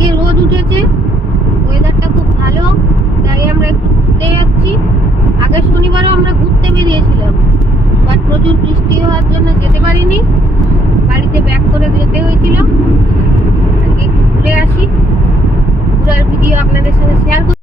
আজকে রোদ উঠেছে, ওয়েদারটা খুব ভালো, তাই আমরা একটু ঘুরতে যাচ্ছি। আগের শনিবারও আমরা ঘুরতে বেরিয়েছিলাম, বাট প্রচুর বৃষ্টি হওয়ার জন্য যেতে পারিনি, বাড়িতে ব্যাক করে যেতে হয়েছিল। আজকে একটু ঘুরে আসি, ঘুরার ভিডিও আপনাদের সাথে শেয়ার করি।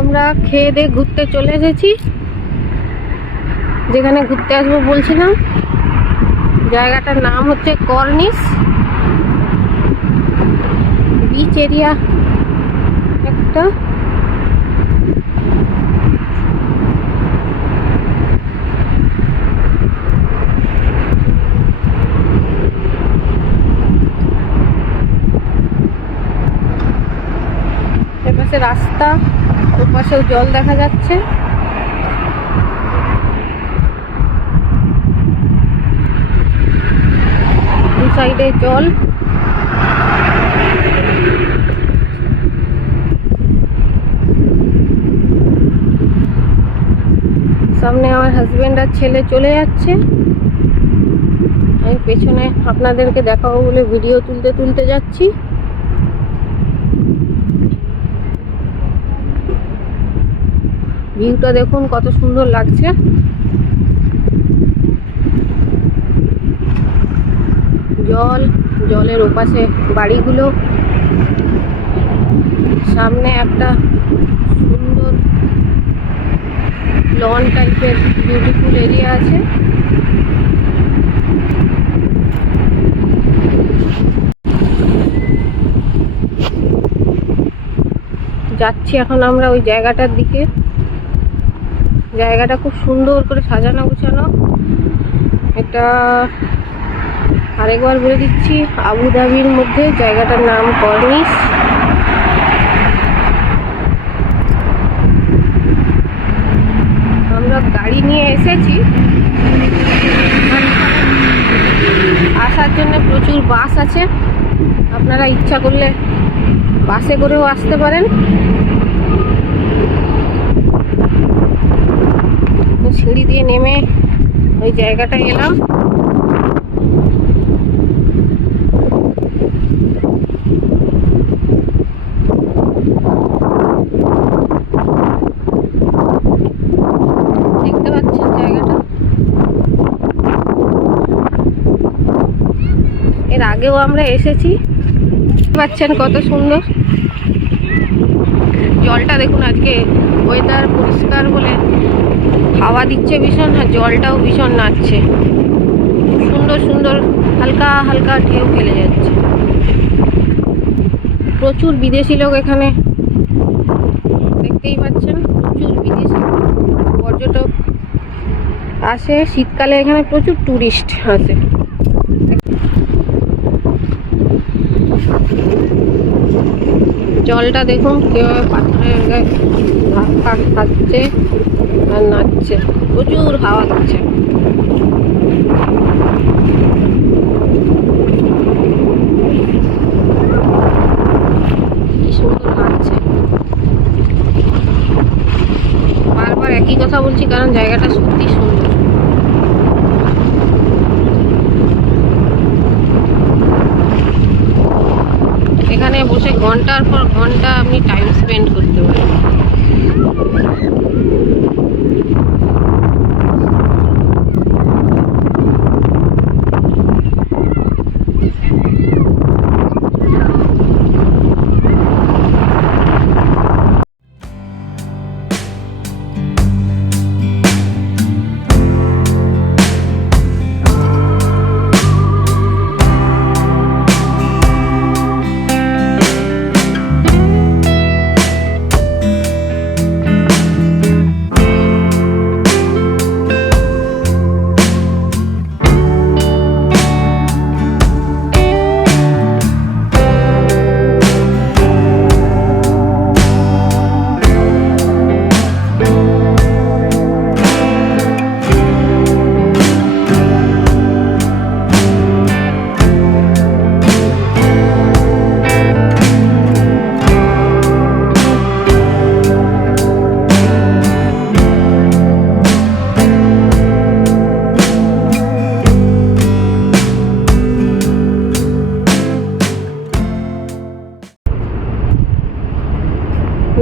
আমরা খেয়ে দিয়ে ঘুরতে চলে এসেছি, যেখানে ঘুরতে আসবো বলছিলাম। জায়গাটার নাম হচ্ছে কর্নিশ বিচ এরিয়া একটা। এপাশে রাস্তা, ওপাশেও জল দেখা যাচ্ছে। দু সাইডে জল। সামনে আমার হাজবেন্ড আর ছেলে চলে যাচ্ছে, আমি পেছনে আপনাদেরকে দেখাবো বলে ভিডিও তুলতে তুলতে যাচ্ছি। ভিউটা দেখুন কত সুন্দর লাগছে। জল, জলের ওপাশে বাড়িগুলো, সামনে একটা সুন্দর লন টাইপের বিউটিফুল এরিয়া আছে। যাচ্ছি এখন আমরা ওই জায়গাটার দিকে। জায়গাটা খুব সুন্দর করে সাজানো গোছানো। এটা আরেকবার বলে দিচ্ছি, আবুধাবির মধ্যে জায়গাটার নাম কর্নিশ। আমরা গাড়ি নিয়ে এসেছি, আসার জন্য প্রচুর বাস আছে, আপনারা ইচ্ছা করলে বাসে করেও আসতে পারেন। সিঁড়ি দিয়ে নেমে ওই জায়গাটায় এলাম। দেখতে পাচ্ছেন জায়গাটা, এর আগেও আমরা এসেছি। পাচ্ছেন কত সুন্দর জলটা দেখুন। আজকে ওয়েদার পরিষ্কার বলে হাওয়া দিচ্ছে ভীষণ, আর জলটাও ভীষণ নাচছে। সুন্দর সুন্দর হালকা হালকা ঢেউ খেলে যাচ্ছে। প্রচুর বিদেশি লোক এখানে, দেখতেই পাচ্ছেন প্রচুর বিদেশি পর্যটক আসে। শীতকালে এখানে প্রচুর টুরিস্ট আসে। জলটা দেখুন কিভাবে পাথরের গায়ে ধাক্কা খাচ্ছে আর নাচছে, প্রচুর হাওয়া দিচ্ছে। কি সুন্দর লাগছে। বারবার একই কথা বলছি কারণ জায়গাটা সত্যি সুন্দর। বসে ঘন্টার পর ঘন্টা আপনি টাইম স্পেন্ড করতে পারেন।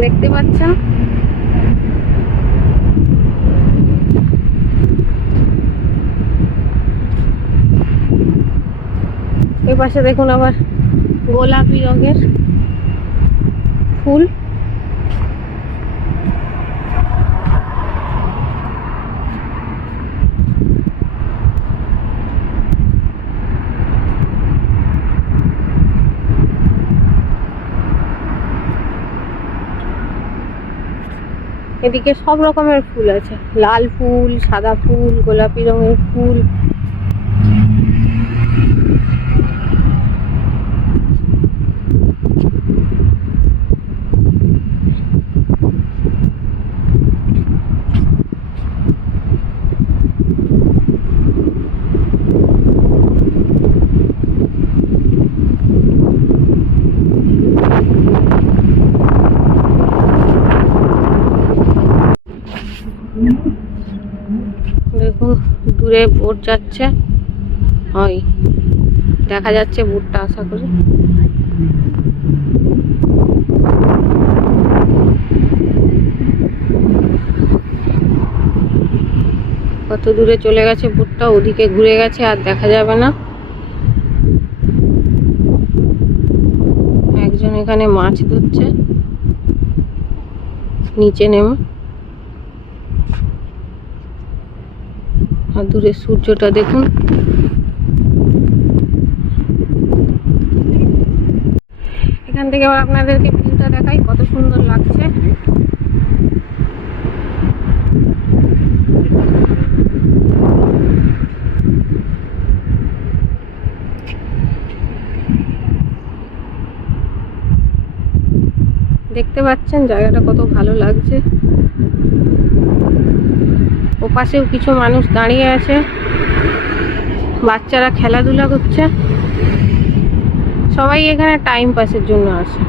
দেখতে পাচ্ছেন এই পাশে দেখুন আবার গোলাপি রঙের ফুল। এদিকে সব রকমের ফুল আছে, লাল ফুল, সাদা ফুল, গোলাপি রঙের ফুল। দেখুন দূরে বোট যাচ্ছে, ওই দেখা যাচ্ছে বোটটা, আশা করি। কত দূরে চলে গেছে বোটটা, ওদিকে ঘুরে গেছে, আর দেখা যাবে না। একজন এখানে মাছ ধরছে নিচে নেমে, আর দূরে সূর্যটা দেখুন। এখান থেকে আবার আপনাদেরকে ভিউটা দেখাই, কত সুন্দর লাগছে। দেখতে পাচ্ছেন জায়গাটা কত ভালো লাগছে। ওপাশেও কিছু মানুষ দাঁড়িয়ে আছে, বাচ্চারা খেলাধুলা করছে। সবাই এখানে টাইম পাসের জন্য আসে।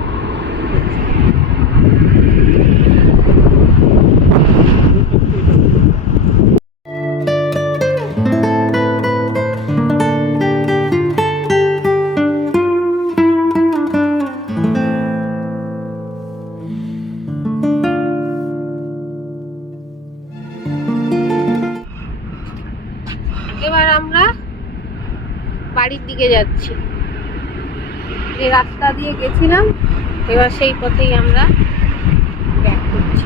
এবার আমরা বাড়ির দিকে যাচ্ছি, যে রাস্তা দিয়ে গেছিলাম এবার সেই পথেই আমরা ব্যাক করছি।